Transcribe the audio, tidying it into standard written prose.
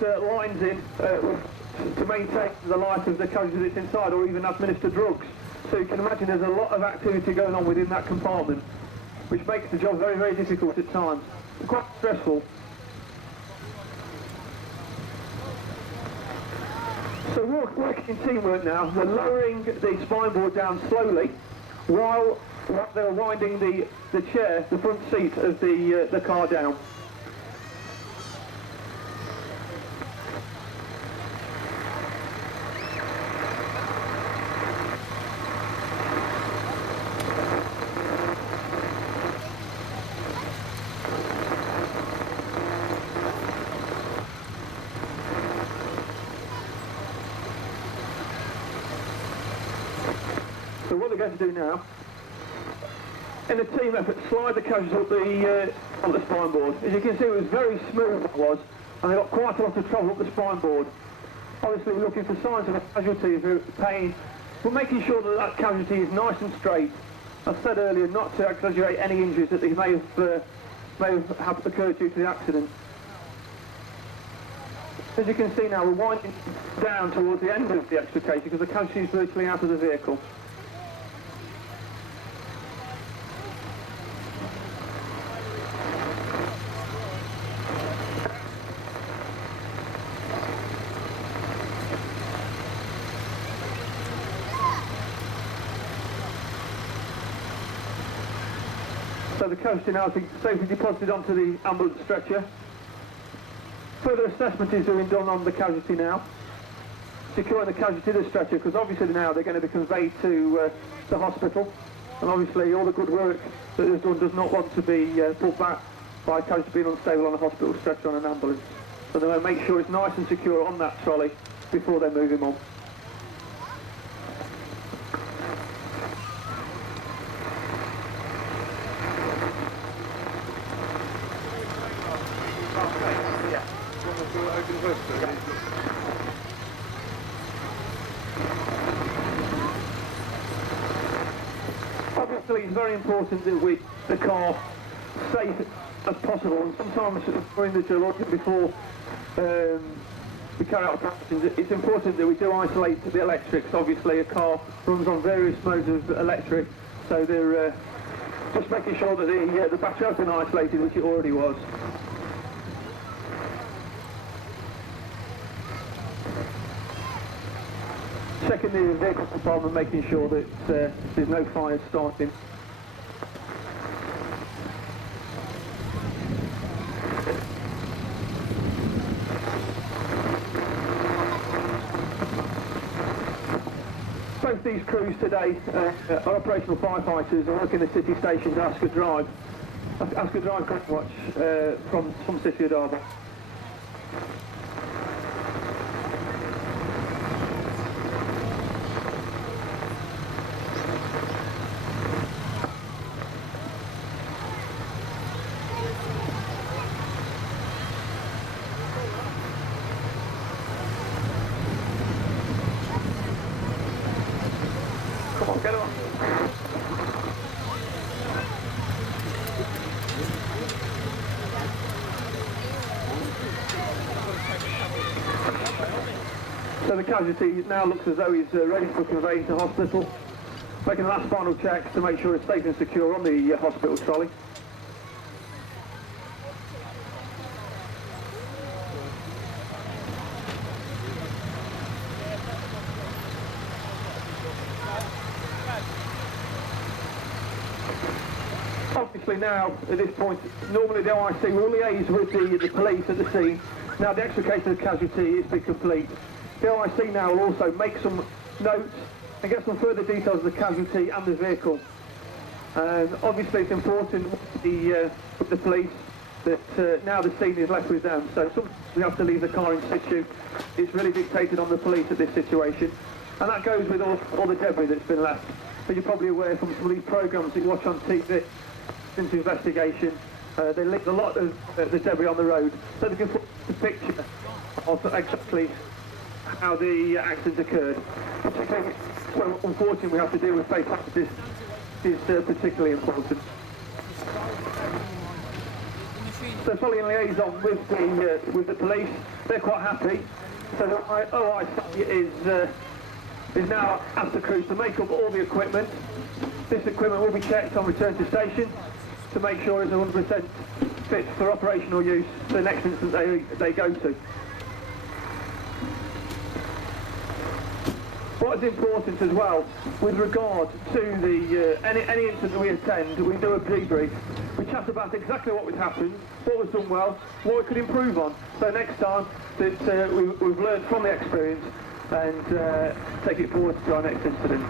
lines in to maintain the life of the casualty that's inside, or even administer drugs. So you can imagine there's a lot of activity going on within that compartment, which makes the job very, very difficult at times. Quite stressful. So we're working in teamwork now. We're lowering the spine board down slowly while they're winding the chair, the front seat of the car down. So what they're going to do now, in a team effort, slide the casualty on the spine board. As you can see, it was very smooth, it was, and they got quite a lot of trouble up the spine board. Obviously, we're looking for signs of a casualty of pain. We're making sure that that casualty is nice and straight. I said earlier, not to exaggerate any injuries that they may have occurred due to the accident. As you can see now, we're winding down towards the end of the extrication because the casualty is virtually out of the vehicle. So the casualty now has been safely deposited onto the ambulance stretcher. Further assessment is being done on the casualty now, securing the casualty to the stretcher, because obviously now they're going to be conveyed to the hospital, and obviously all the good work that is done does not want to be put back by casualty being unstable on a hospital stretcher on an ambulance. So they're going to make sure it's nice and secure on that trolley before they move him on. Obviously, it's very important that we the car safe as possible, and sometimes during the drill or before we carry out operations, it's important that we do isolate the electrics. Obviously, a car runs on various modes of electric, so they're just making sure that the battery has been isolated, which it already was. Checking the vehicle compartment, making sure that there's no fires starting. Both these crews today are operational firefighters and work in the city stations Ascot Drive. Ascot Drive Crime Watch from City of Derby. Come on, get on. So the casualty now looks as though he's ready for conveying to hospital. Making the last final checks to make sure it's safe and secure on the hospital trolley. Obviously now, at this point, normally the OIC will liaise with the police at the scene. Now the extrication of the casualty is been complete. The OIC now will also make some notes and get some further details of the casualty and the vehicle. And obviously it's important with the police that now the scene is left with them. So sometimes we have to leave the car in situ. It's really dictated on the police at this situation. And that goes with all the debris that's been left. But you're probably aware from some of these programmes that you watch on TV, into investigation, they leave a lot of the debris on the road, so they can put the picture of exactly how the accident occurred. Well, unfortunately, we have to deal with fatalities. Is particularly important. So following liaison with the police, they're quite happy. So the OIC is now asked the crew to make up all the equipment. This equipment will be checked on return to station to make sure it's 100% fit for operational use the next instance they go to. What is important as well, with regard to the any incident that we attend, we do a debrief. We chat about exactly what would happen, what was done well, what we could improve on. So next time that we've learned from the experience and take it forward to our next incident.